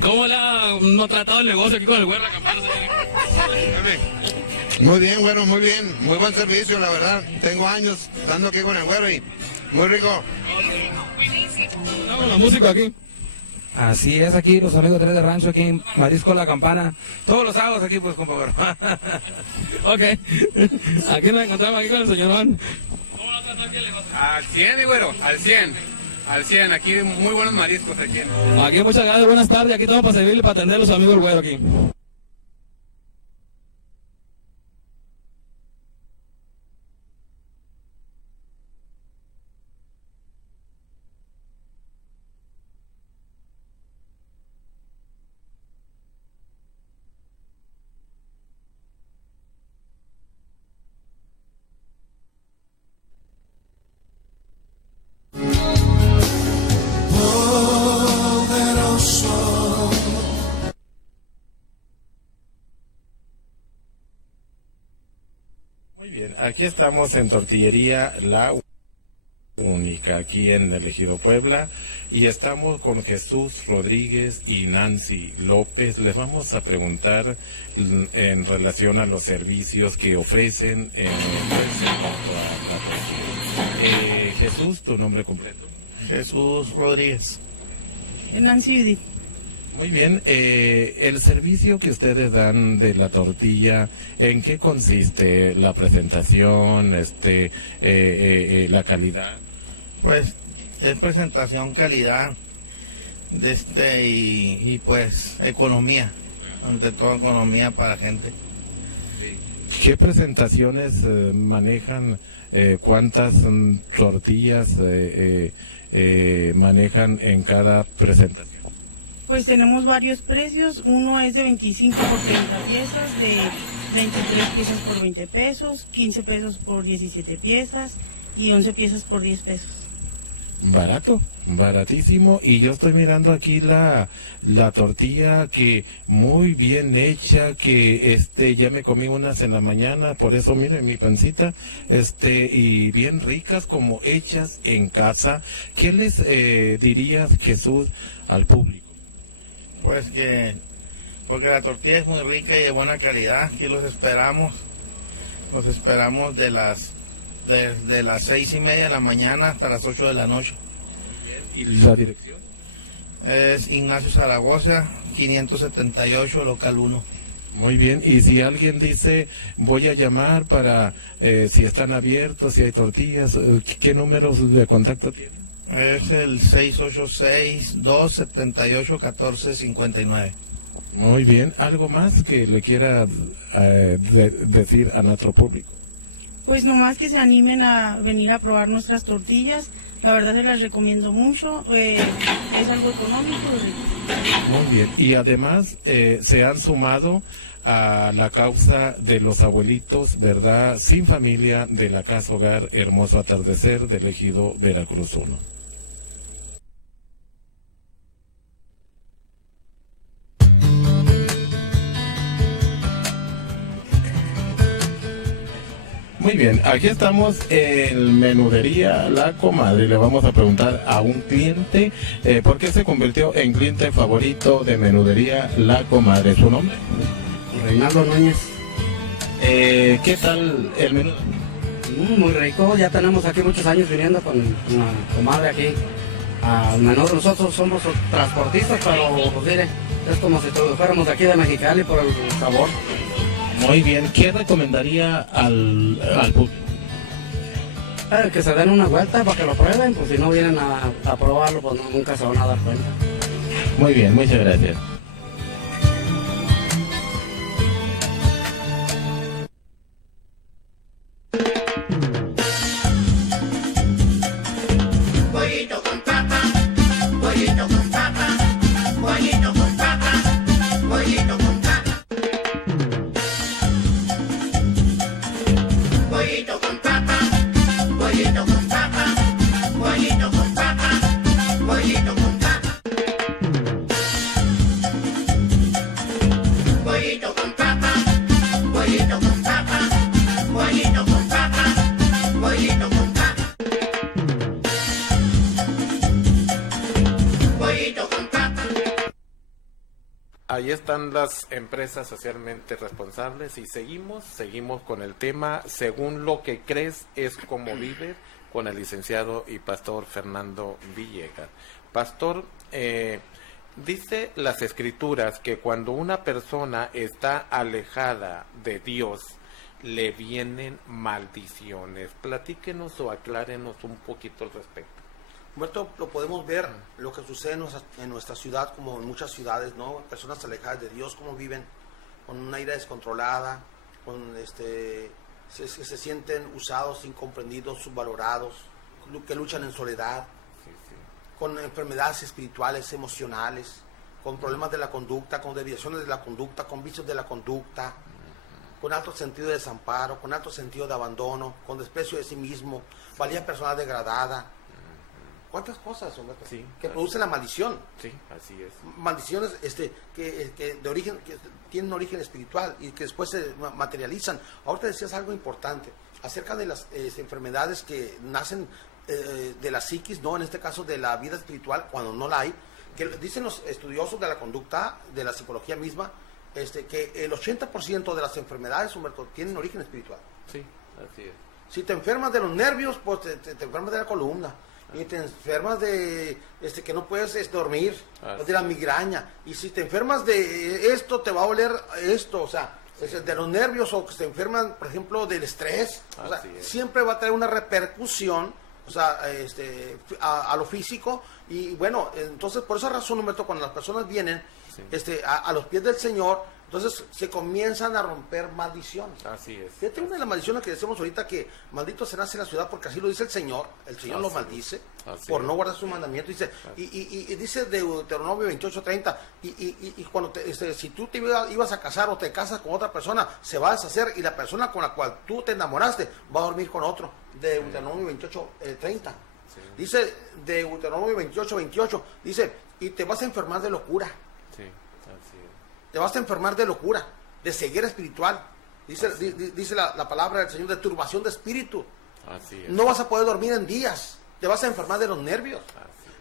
¿Cómo le ha tratado el negocio aquí con el Güero La Campana, señor? Muy bien, Güero, muy bien. Muy buen servicio, la verdad. Tengo años estando aquí con el Güero y muy rico. Estamos con los músicos aquí. Así es, aquí los amigos de Rancho, aquí en Marisco La Campana. Todos los sábados aquí, pues, compa. Ok. Aquí nos encontramos aquí con el señorón. ¿Cómo lo trató aquí el negocio? Al 100, mi güero, al 100. Al 100, aquí muy buenos mariscos aquí. Aquí muchas gracias, buenas tardes. Aquí estamos para servirle, para atender a los amigos del Güero aquí. Aquí estamos en Tortillería La Única, aquí en el Ejido Puebla, y estamos con Jesús Rodríguez y Nancy López. Les vamos a preguntar en relación a los servicios que ofrecen Jesús, tu nombre completo. Jesús Rodríguez. Nancy Judith. Muy bien, el servicio que ustedes dan de la tortilla, ¿en qué consiste? ¿La presentación, la calidad? Pues es presentación, calidad, y pues economía, ante todo economía para gente. ¿Qué presentaciones manejan? ¿Cuántas tortillas manejan en cada presentación? Pues tenemos varios precios, uno es de 25 por 30 piezas, de 23 piezas por 20 pesos, 15 pesos por 17 piezas y 11 piezas por 10 pesos. Barato, baratísimo. Y yo estoy mirando aquí la tortilla que muy bien hecha, que ya me comí unas en la mañana, por eso miren mi pancita, y bien ricas, como hechas en casa. ¿Qué les dirías, Jesús, al público? Pues porque la tortilla es muy rica y de buena calidad. Aquí los esperamos de las 6:30 de la mañana hasta las 8 de la noche. ¿Y la dirección? Es Ignacio Zaragoza, 578, local 1. Muy bien, y si alguien dice, voy a llamar para si están abiertos, si hay tortillas, ¿qué números de contacto tienen? Es el 686-278-1459. Muy bien, ¿algo más que le quiera decir a nuestro público? Pues nomás que se animen a venir a probar nuestras tortillas, la verdad se las recomiendo mucho, es algo económico y rico. Muy bien, y además se han sumado a la causa de los abuelitos, ¿verdad?, sin familia, de la Casa Hogar Hermoso Atardecer del Ejido Veracruz 1. Muy bien, aquí estamos en Menudería La Comadre y le vamos a preguntar a un cliente por qué se convirtió en cliente favorito de Menudería La Comadre. ¿Su nombre? Reinaldo Núñez. ¿Qué tal el menú? Muy rico, ya tenemos aquí muchos años viniendo con la comadre aquí al menú. Nosotros somos transportistas, pero pues mire, es como si fuéramos de aquí de Mexicali por el sabor. Muy bien, ¿qué recomendaría al público? Que se den una vuelta para que lo prueben, pues si no vienen a probarlo, pues nunca se van a dar cuenta. Muy bien, muchas gracias. Pollito con papa, pollito con papa, pollito con papa, pollito con papa. Pollito con papa, pollito con papa, pollito con papa, pollito con papa. Pollito con papa, pollito con papa, pollito con papa, pollito con papa. Pollito con papa. Ahí están las empresas socialmente responsables y seguimos con el tema según lo que crees es como vives con el licenciado y pastor Fernando Villegas. Pastor, dice las escrituras que cuando una persona está alejada de Dios le vienen maldiciones. Platíquenos o aclárenos un poquito al respecto. Humberto, lo podemos ver, lo que sucede en nuestra ciudad, como en muchas ciudades, ¿no? Personas alejadas de Dios, cómo viven con una ira descontrolada, se sienten usados, incomprendidos, subvalorados, que luchan en soledad, con enfermedades espirituales, emocionales, con problemas de la conducta, con desviaciones de la conducta, con vicios de la conducta, con alto sentido de desamparo, con alto sentido de abandono, con desprecio de sí mismo, valía personal degradada. ¿Cuántas cosas, hombre? Sí, que producen la maldición? Sí, así es. Maldiciones que de origen, que tienen origen espiritual y que después se materializan. Ahorita decías algo importante acerca de las enfermedades que nacen de la psiquis, no, en este caso de la vida espiritual, cuando no la hay, que dicen los estudiosos de la conducta, de la psicología misma, que el 80% de las enfermedades, Humberto, tienen origen espiritual. Sí, así es. Si te enfermas de los nervios, pues te enfermas de la columna. y te enfermas de que no puedes dormir, de la migraña, y si te enfermas de esto, te va a oler esto, o sea, de los nervios, o que se enferman, por ejemplo, del estrés, o sea, siempre va a traer una repercusión, o sea, a lo físico. Y bueno, entonces por esa razón, Humberto, cuando las personas vienen a los pies del Señor, entonces se comienzan a romper maldiciones. Así es. Fíjate, una de las maldiciones que decimos ahorita, que maldito se nace en la ciudad, porque así lo dice el Señor lo maldice por no guardar su mandamiento. Dice, y dice Deuteronomio 28:30, y cuando si tú te ibas a casar o te casas con otra persona, se va a deshacer, y la persona con la cual tú te enamoraste va a dormir con otro. Deuteronomio 28:30. Dice Deuteronomio 28:28, dice, y te vas a enfermar de locura. Sí, así es. Te vas a enfermar de locura, de ceguera espiritual. Dice la palabra del Señor, de turbación de espíritu. Así es. No vas a poder dormir en días. Te vas a enfermar de los nervios.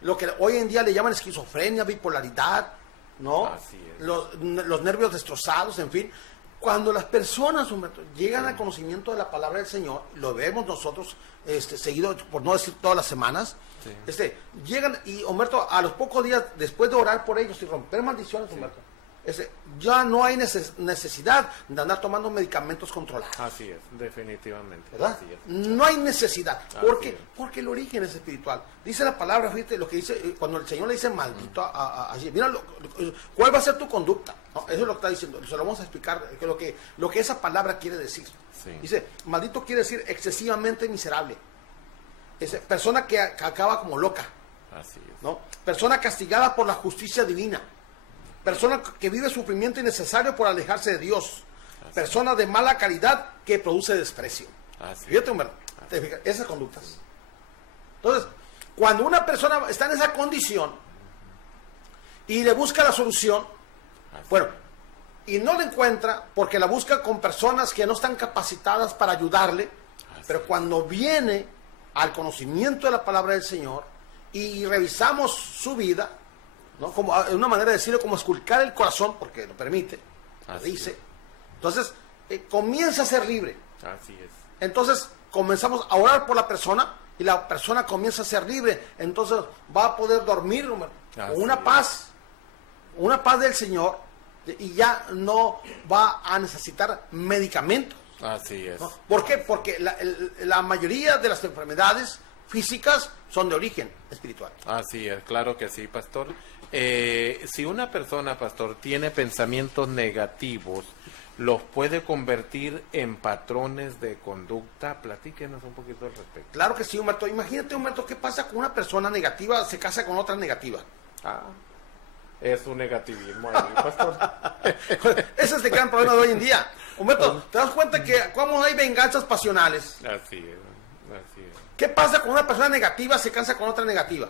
Lo que hoy en día le llaman esquizofrenia, bipolaridad, ¿no? Así es. Los nervios destrozados, en fin. Cuando las personas, Humberto, llegan al conocimiento de la palabra del Señor, lo vemos nosotros seguido, por no decir todas las semanas, llegan, y Humberto, a los pocos días, después de orar por ellos y romper maldiciones, Humberto, ya no hay necesidad de andar tomando medicamentos controlados. Así es, definitivamente. ¿Verdad? Así es. No hay necesidad. ¿Por qué? Porque el origen es espiritual. Dice la palabra, fíjate lo que dice, cuando el Señor le dice maldito allí, mira, ¿cuál va a ser tu conducta? ¿No? Eso es lo que está diciendo. Se lo vamos a explicar, lo que esa palabra quiere decir. Sí. Dice, maldito quiere decir excesivamente miserable. Persona que acaba como loca. Así es. ¿No? Persona castigada por la justicia divina. Persona que vive sufrimiento innecesario por alejarse de Dios. Persona de mala calidad que produce desprecio. Fíjate, Humberto, esas conductas. Entonces, cuando una persona está en esa condición y le busca la solución, bueno, y no la encuentra porque la busca con personas que no están capacitadas para ayudarle, pero cuando viene al conocimiento de la palabra del Señor y revisamos su vida, ¿no? Como una manera de decirlo, como esculcar el corazón, porque lo permite, dice. Entonces, comienza a ser libre. Así es. Entonces, comenzamos a orar por la persona y la persona comienza a ser libre. Entonces, va a poder dormir con una paz del Señor, y ya no va a necesitar medicamentos. Así es. ¿No? ¿Por qué? Porque la mayoría de las enfermedades físicas son de origen espiritual. Así es, claro que sí, pastor. Si una persona, pastor, tiene pensamientos negativos, ¿los puede convertir en patrones de conducta? Platíquenos un poquito al respecto. Claro que sí, Humberto. Imagínate, Humberto, ¿qué pasa con una persona negativa se casa con otra negativa? Es un negativismo ahí, pastor. Ese es el gran problema de hoy en día. Humberto, ¿te das cuenta que cómo hay venganzas pasionales? Así es. ¿Qué pasa con una persona negativa se casa con otra negativa?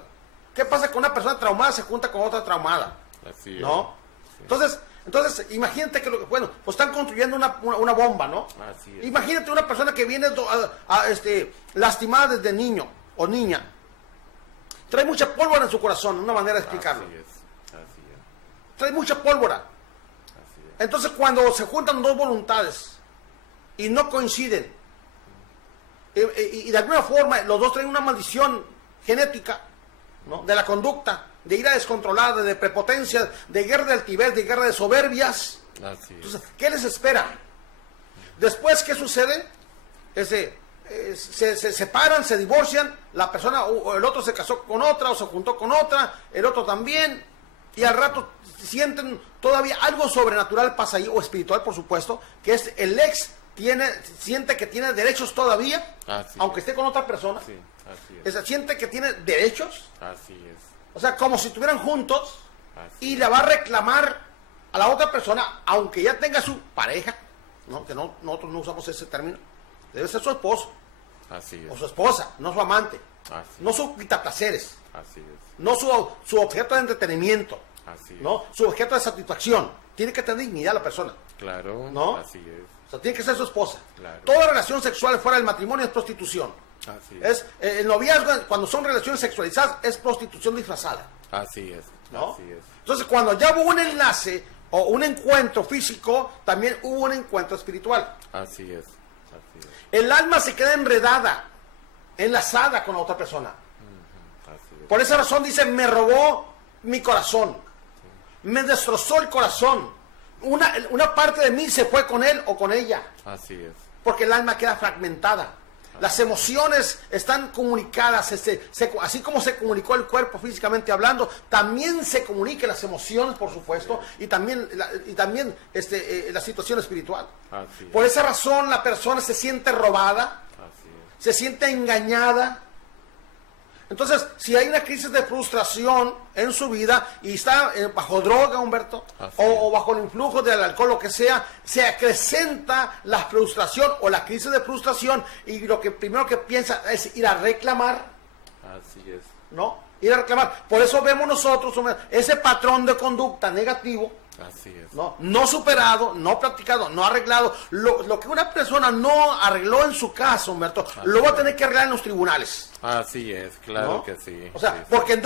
¿Qué pasa con una persona traumada se junta con otra traumada? Así es. ¿No? Sí. Entonces, imagínate que pues están construyendo una bomba, ¿no? Así es. Imagínate una persona que viene lastimada desde niño o niña. Trae mucha pólvora en su corazón, una manera de explicarlo. Así es. Trae mucha pólvora. Entonces, cuando se juntan dos voluntades y no coinciden, y de alguna forma los dos traen una maldición genética, ¿no? De la conducta, de ira descontrolada, de prepotencia, de guerra de altivez, de guerra de soberbias. Entonces, ¿qué les espera? Después, ¿qué sucede? Se separan, se divorcian, la persona o el otro se casó con otra o se juntó con otra, el otro también, y al rato sienten todavía algo sobrenatural pasa ahí, o espiritual, por supuesto, que es el ex siente que tiene derechos todavía, aunque esté con otra persona. Sí, así es. Siente que tiene derechos. Así es. O sea, como si estuvieran juntos, y le va a reclamar a la otra persona, aunque ya tenga su pareja, ¿no? Que nosotros no usamos ese término, debe ser su esposo. Así es. O su esposa, no su amante. No su quitaplaceres. Así es. No su objeto de entretenimiento. Así es. ¿No? Su objeto de satisfacción. Tiene que tener dignidad la persona. Claro. ¿No? Así es. O sea, tiene que ser su esposa. Claro. Toda relación sexual fuera del matrimonio es prostitución. Así es. El noviazgo, cuando son relaciones sexualizadas, es prostitución disfrazada. Así es. ¿No? Así es. Entonces, cuando ya hubo un enlace o un encuentro físico, también hubo un encuentro espiritual. Así es. Así es. El alma se queda enredada, enlazada con la otra persona. Por esa razón dice, me robó mi corazón, me destrozó el corazón. Una parte de mí se fue con él o con ella. Así es. Porque el alma queda fragmentada. Las emociones están comunicadas, así como se comunicó el cuerpo físicamente hablando, también se comunican las emociones, por supuesto, y también la situación espiritual. Por esa razón la persona se siente robada, se siente engañada. Entonces, si hay una crisis de frustración en su vida y está bajo droga, Humberto, o bajo el influjo del alcohol, lo que sea, se acrecenta la frustración o la crisis de frustración y lo que primero que piensa es ir a reclamar. Así es. ¿No? Ir a reclamar. Por eso vemos nosotros ese patrón de conducta negativo. Así es. No superado, no practicado, no arreglado. Lo que una persona no arregló en su casa, Humberto, lo va a tener que arreglar en los tribunales. Así es, claro, ¿no? Que sí. O sea, sí, porque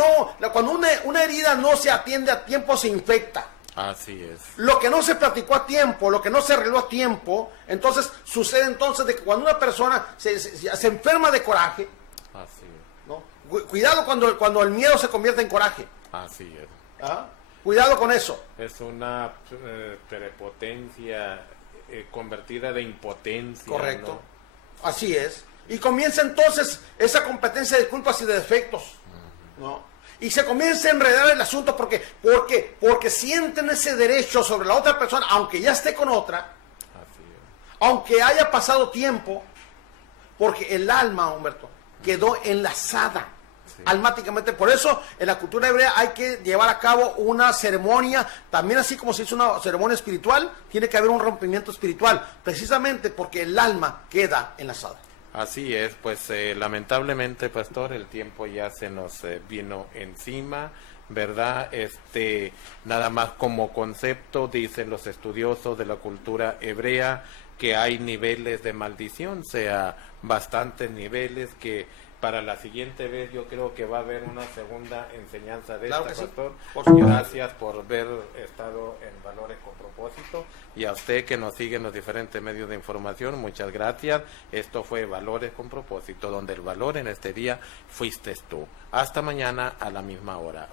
cuando una herida no se atiende a tiempo, se infecta. Así es. Lo que no se practicó a tiempo, lo que no se arregló a tiempo, entonces sucede entonces de que cuando una persona se enferma de coraje, así es. ¿no? Cuidado cuando el miedo se convierte en coraje. Así es. ¿Ah? Cuidado con eso. Es una prepotencia convertida de impotencia. Correcto. ¿no? Así es. Y comienza entonces esa competencia de culpas y de defectos. ¿No? Y se comienza a enredar el asunto porque sienten ese derecho sobre la otra persona, aunque ya esté con otra, así es. Aunque haya pasado tiempo, porque el alma, Humberto, quedó enlazada. Sí. Almáticamente. Por eso en la cultura hebrea hay que llevar a cabo una ceremonia, también así como se hizo una ceremonia espiritual, tiene que haber un rompimiento espiritual, precisamente porque el alma queda enlazada. Así es, pues lamentablemente, pastor, el tiempo ya se nos vino encima, ¿verdad? Nada más como concepto, dicen los estudiosos de la cultura hebrea, que hay niveles de maldición, sea bastantes niveles que para la siguiente vez yo creo que va a haber una segunda enseñanza de claro esta, pastor. Sí. Gracias por haber estado en Valores con Propósito y a usted que nos sigue en los diferentes medios de información, muchas gracias. Esto fue Valores con Propósito, donde el valor en este día fuiste tú. Hasta mañana a la misma hora.